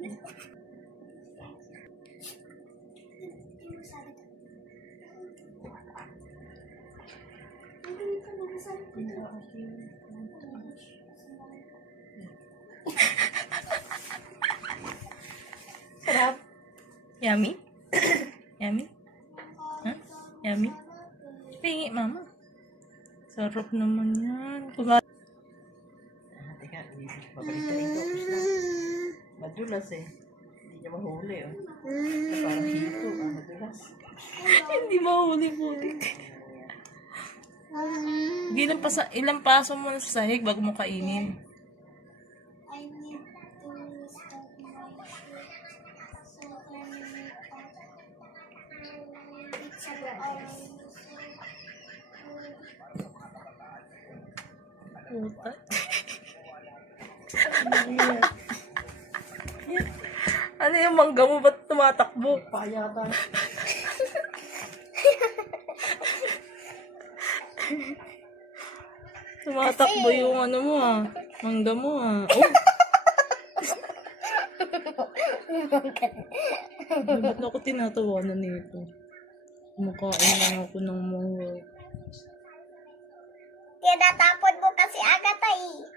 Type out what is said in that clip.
Sarap. Yummy? Yummy? Huh? Yummy? Pingi, mama. Sarap naman yan. Teka, babalitain ko. Tapos na. Madulas eh. Hindi niya mahuli oh. Parang hito. Madulas. Hindi mahuli po. Ilang paso mo na sa sahig bago mo kainin? I need to stop my shoot. So, it's Puta. Ano yung mangga mo? Ba't tumatakbo? Payata. Tumatakbo yung ano mo ah. Mangga mo ah. Oh! Ba't ako tinatawanan nito? Kumakain lang ako ng mangga. Kinatapon mo kasi agad ay.